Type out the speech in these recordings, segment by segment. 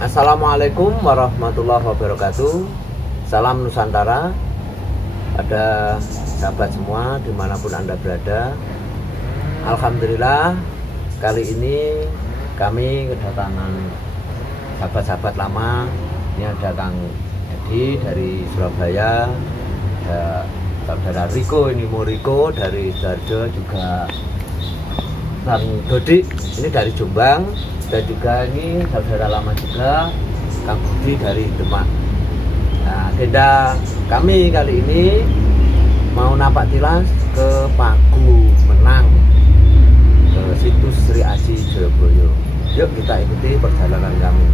Assalamualaikum warahmatullahi wabarakatuh. Salam Nusantara. Pada sahabat semua dimanapun Anda berada, alhamdulillah kali ini kami kedatangan sahabat-sahabat lama. Ini ada Kang Edi dari Surabaya, ada saudara Riko, ini Muriko dari Sidoarjo, juga Bang Dodi ini dari Jombang, dan juga ini saudara lama juga Kang Budi dari Demak. Nah, agenda kami kali ini mau napak tilas ke Pagu Menang, ke situs Sri Aji Joyoboyo. Yuk kita ikuti perjalanan kami.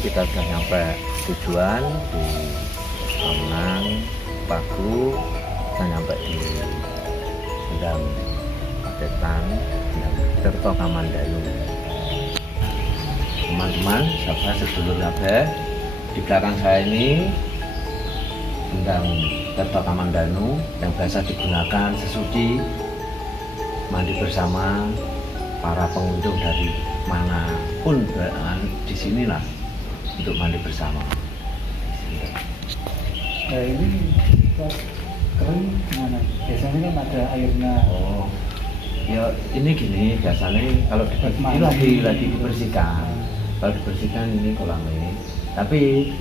Kita sudah sampai tujuan di Menang, Pagu. Kita sampai di Sendang Padetan, Tirto Kamandanu. Teman-teman, sahabat sedulur kabeh, di belakang saya ini Sendang Tirto Kamandanu yang biasa digunakan sesuci mandi bersama para pengunjung dari manapun di sinilah untuk mandi bersama. Nah ini kering gimana? Biasanya kan ada airnya. Oh, ya ini gini biasanya kalau ini lagi dibersihkan. Kalau dibersihkan ini kolamnya. Tapi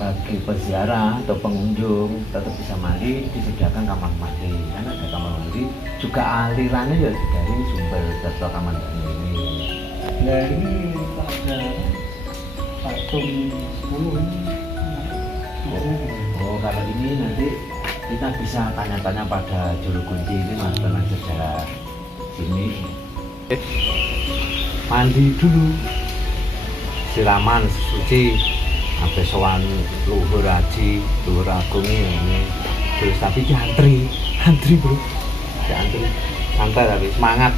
bagi peziarah atau pengunjung tetap bisa mandi, disediakan kamar mandi. Karena ada kamar mandi juga alirannya ya dari sumber Tirto Kamandanu ini. Nah ini ada patung 10 ini. Oh, kalau ini nanti kita bisa tanya-tanya pada juru kunci ini mas tentang sejarah sini. Mandi dulu, siraman suci, sampai sowan luhur haji, luhur agung ini. Terus tapi antri bro, antri, santai tapi semangat.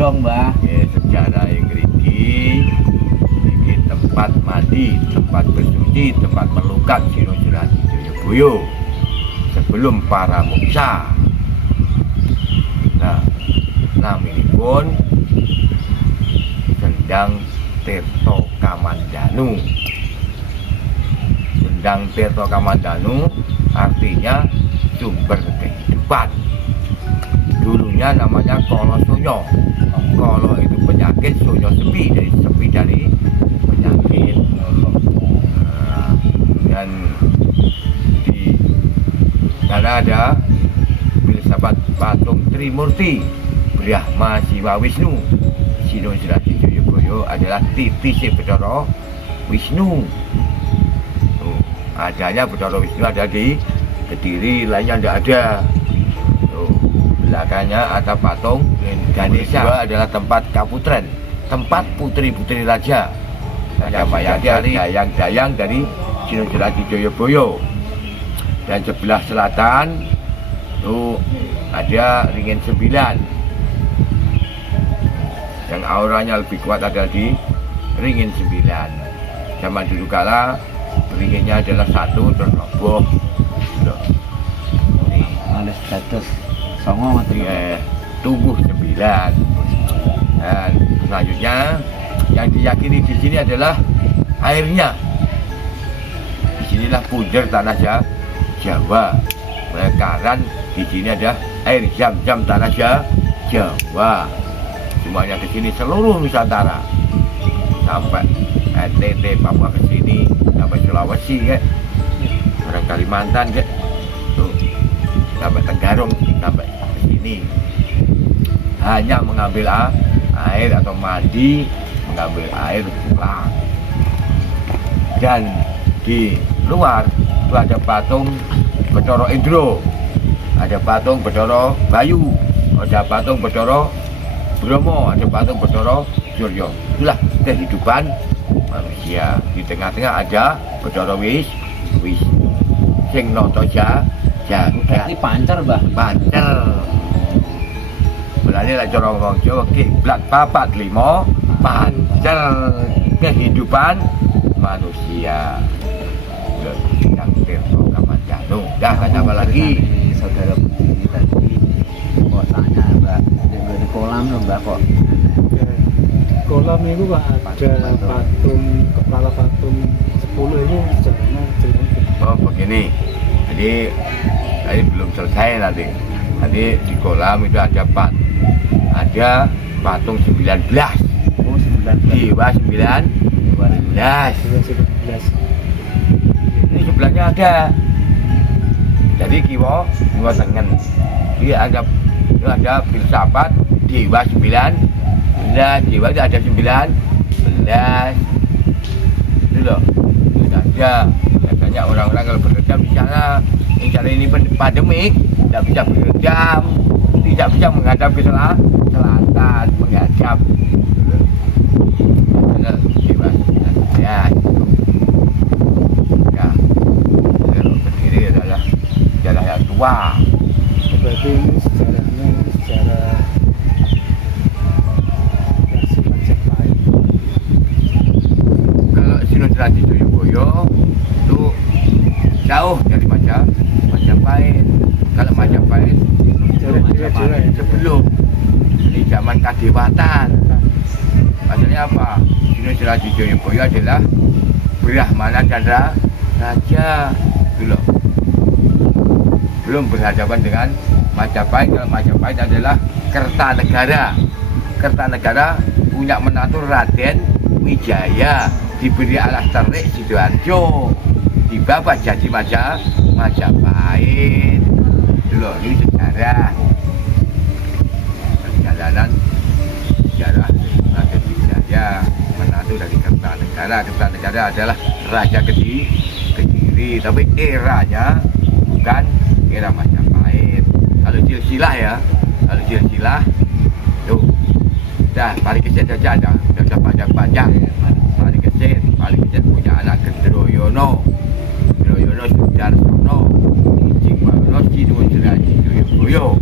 Dong Mbah. Sejarah yang ngriki iki tempat mandi, tempat bersuci, tempat melukat Sino Jurati Joyoboyo sebelum para muksa. Nah, naminipun Sendang Tirto Kamandanu. Sendang Tirto Kamandanu artinya sumber kehidupan. Dulunya namanya Kolo Sonyo. Kolo itu penyakit, Sonyo sepi dari penyakit. Dan di sana ada filsafat patung Trimurti, Brahma, Siwa, Wisnu. Sino Jurati Joyoboyo adalah titise Bathara Wisnu. Adanya Bathara Wisnu ada di Kediri, lainnya tidak ada. Belakangnya ada patung Ganesha, adalah tempat kaputren, tempat putri-putri raja. Ada dayang-dayang dari Sino Jurati Joyoboyo. Dan sebelah selatan itu ada Ringin 9. Yang auranya lebih kuat ada di Ringin 9. Zaman dulu kala ringinnya adalah 1 dan roboh. Males dados songo tubuh 9. Dan selanjutnya yang diyakini di sini adalah airnya. Disinilah punjer tanah Jawa. Karena di sini ada air Zam-Zam tanah Jawa. Semuanya ke sini seluruh Nusantara. Sampai NTT, Papua ke sini, sampai Sulawesi ya. Orang Kalimantan ya. Tuh. Sampai Tenggarong, sampai ke sini. Hanya mengambil air atau mandi, mengambil air pulang. Dan di luar itu ada patung Bathara Indra, ada patung Bathara Bayu, ada patung Bathara Bromo, ada patung Bathara Surya. Itulah kehidupan manusia. Di tengah-tengah ada Bathara Wisnu sing nata berarti pancer Mbah. Pancer. Berarti lah cara wong Jawa kiblat 4 5 pancer kehidupan manusia. Yang Tirto Kamandanu. Dah kata apa lagi? Saudara Budi tadi kok tanya Mbak, di kolam loh Mbak kok. Kolam itu Pak ada patung, kepala patung 10 itu sejarahnya jelas. Oh begini, jadi belum selesai nanti. Tadi di kolam itu ada patung 19. Oh, 19. Dewa 19. Dewa 19. Ini sebelahnya ada. Jadi kiwa tengen. Dia ada filsafat Dewa 9. Dewa itu ada 19. Itu loh. Itu saja. Biasanya orang-orang kalau berendam di sana, yang cara ini pandemik, tidak bisa berendam, tidak bisa menghadap ke selatan, menghadap. Dewa 19. Ya, kalau berdiri adalah sejarah yang tua. Berarti ini sejarahnya sejarah versi Majapahit. Kalau Sinodran di Joyoboyo itu jauh dari Majapahit. Kalau Majapahit sebelum di zaman Kadewatan. Maksudnya apa? Sinodran di Joyoboyo adalah Brahmana dan Raja dulu. Belum berhadapan dengan Majapahit. Kalau Majapahit adalah Kertanegara. Kertanegara punya menantu Raden Wijaya, diberi alas terik Sidoarjo, dibabat jadi Majapahit. Dulu ini sejarah perjalanan sejarah Raden Wijaya, menantu dari Kertanegara. Kertanegara adalah Raja Kediri, tapi eranya bukan era Majapahit. Kalau silsilah ya, tuh dah paling kecil saja ada, sudah panjang-panjang. Paling kecil punya anak Gendroyono Sudarsono, Ijing Marono, Cino Jelaji Joyoboyo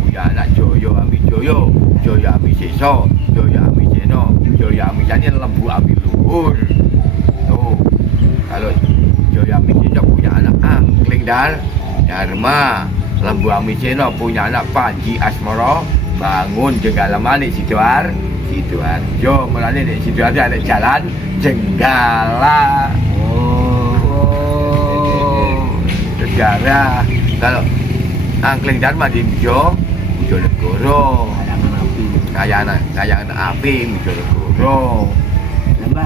punya anak Joyo Amijoyo, Joyo Amiseso, Joyo Amiseno, Joyo Amisani Lembu Amiluhur. Tuh kalau Joyo Amiseno punya anak Angkling Dharma, Lembu Amiseno punya anak Panji Asmoro Bangun Jenggala-manik Sidoarjo. Mulane nek Sidoarjo ada jalan Jenggala. Sejarah. Kalau Angkling Dharma di Bojonegoro, kayangan api Bojonegoro. Lah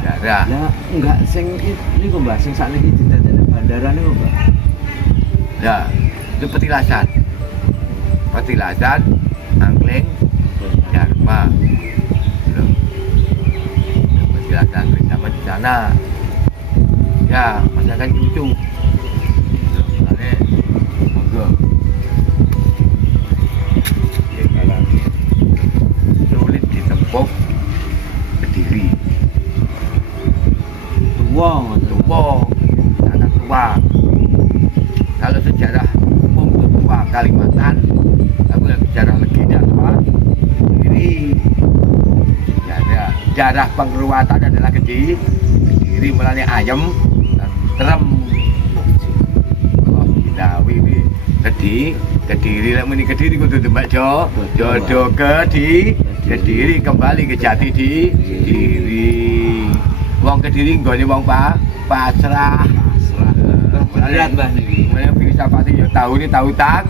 enggak sing niku Mbah, sing sakniki didadekne bandara niku Mbah. Ya, itu petilasan Angkling Dharma. Petilasan Angkling Dharma di sana. Ya, masyarakat itu. Monggo. Sulit ditempuh Kediri. Tua, sangat tua. Kalau sejarah umum tua Kalimantan, tapi sejarah legenda tua Kediri. Sejarah pengeruatan adalah Kediri mulanya ayam dan terem. Kalau Betawi Kediri lah muni Kediri kudu tembak jodoh Kediri kembali ke jati diri. Wong Kediri nggone wong pasrah. Lihat Mbah niki. Mulane filsafate ya tahu tak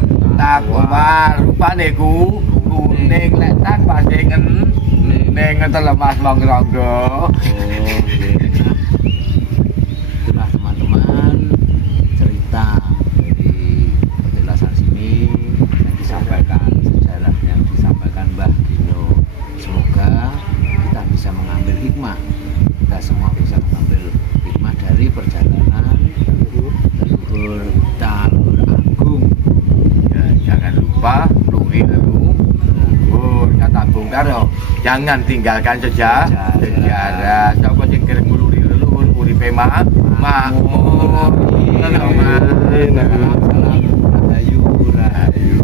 rupane kuning lek tak pasti ning telemas wong rangga. Itulah teman-teman cerita dari petilasan sini yang disampaikan, sejarah yang disampaikan Mbah Dino. Semoga kita bisa mengambil hikmah. Kita semua bisa mengambil hikmah dari perjalanan leluhur Talur Agung. Ya, jangan lupa kata Bung Karno, jangan tinggalkan sejarah. Sapa sing kereng nguluri leluhur uripe makmur. Amin. Salam rahayu.